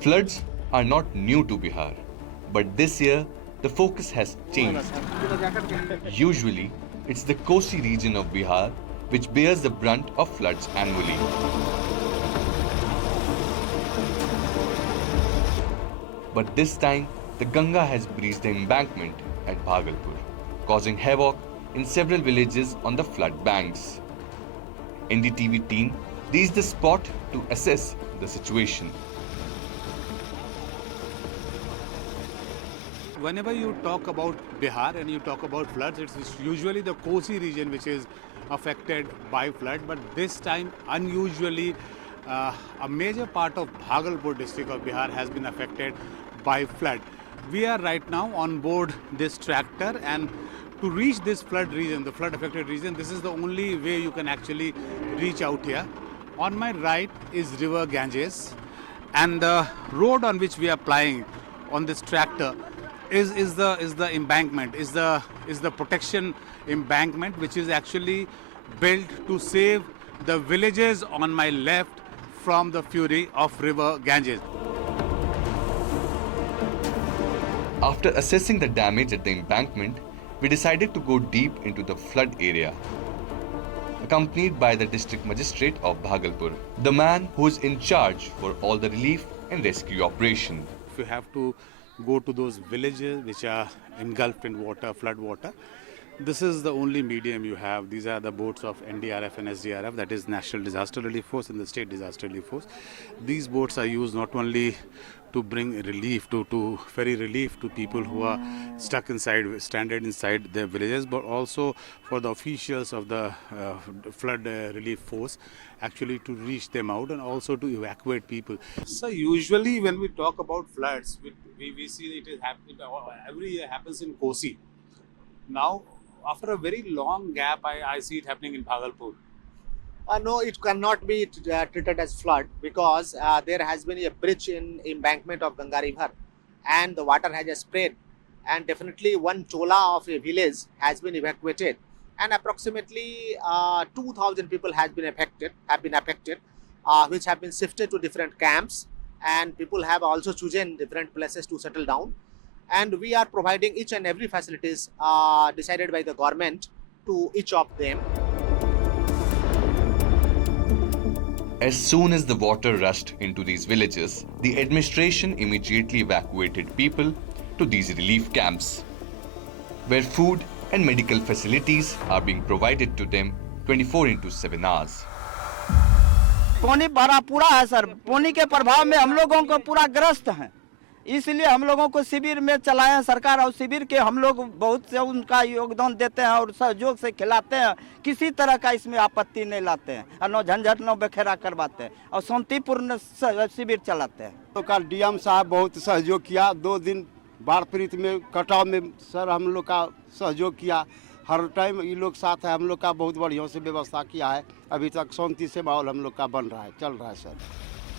Floods are not new to Bihar, but this year the focus has changed. Usually, it's the Kosi region of Bihar which bears the brunt of floods annually. But this time, the Ganga has breached the embankment at Bhagalpur, causing havoc in several villages on the flood banks. NDTV team reached the spot to assess the situation. Whenever you talk about Bihar and you talk about floods, it's usually the Kosi region which is affected by flood. But this time, unusually, a major part of Bhagalpur district of Bihar has been affected by flood. We are right now on board this tractor, and to reach this flood region, the flood affected region, this is the only way you can actually reach out here. On my right is river Ganges, and the road on which we are plying on this tractor is the embankment, is the protection embankment, which is actually built to save the villages on my left from the fury of river Ganges. After assessing the damage at the embankment, we decided to go deep into the flood area, accompanied by the district magistrate of Bhagalpur, the man who is in charge for all the relief and rescue operation. If you have to go to those villages which are engulfed in water, flood water, this is the only medium you have. These are the boats of NDRF and SDRF, that is National Disaster Relief Force and the State Disaster Relief Force. These boats are used not only to bring relief, to ferry relief to people who are stuck inside, stranded inside their villages, but also for the officials of the flood relief force actually to reach them out and also to evacuate people. So usually when we talk about floods, we see it is happening every year, happens in Kosi. Now, after a very long gap, I see it happening in Bhagalpur. No, it cannot be treated as flood because there has been a breach in embankment of Ganga River and the water has spread, and definitely one chola of a village has been evacuated, and approximately 2,000 people have been affected, which have been shifted to different camps, and people have also chosen different places to settle down, and we are providing each and every facilities decided by the government to each of them. As soon as the water rushed into these villages, the administration immediately evacuated people to these relief camps, where food and medical facilities are being provided to them 24/7 hours. पानी भरा पूरा है sir, पानी के प्रभाव में हम लोगों को पूरा ग्रस्त हैं, इसलिए हम लोगों को शिविर में चलाए हैं सरकार, और शिविर के हम लोग बहुत से उनका योगदान देते हैं और सहयोग से खिलाते हैं, किसी तरह का इसमें आपत्ति नहीं लाते हैं और न झंझट न बखेरा करवाते हैं और शांतिपूर्ण शिविर चलाते हैं। तो कल डीएम साहब बहुत सहयोग किया, 2 दिन बाढ़ पीड़ित में कटाव में सर हम लोग का सहयोग किया, हर टाइम ये लोग साथ है, हम लोग का बहुत बढ़िया से व्यवस्था किया है, अभी तक शांति से माहौल हम लोग का बन रहा है, चल रहा है sir.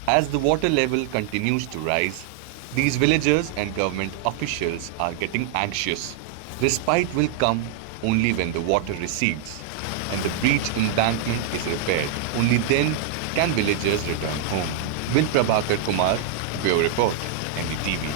As the water level continues to rise, these villagers and government officials are getting anxious. Respite will come only when the water recedes and the breach embankment is repaired. Only then can villagers return home. Will Prabhakar Kumar, Bureau Report, NDTV.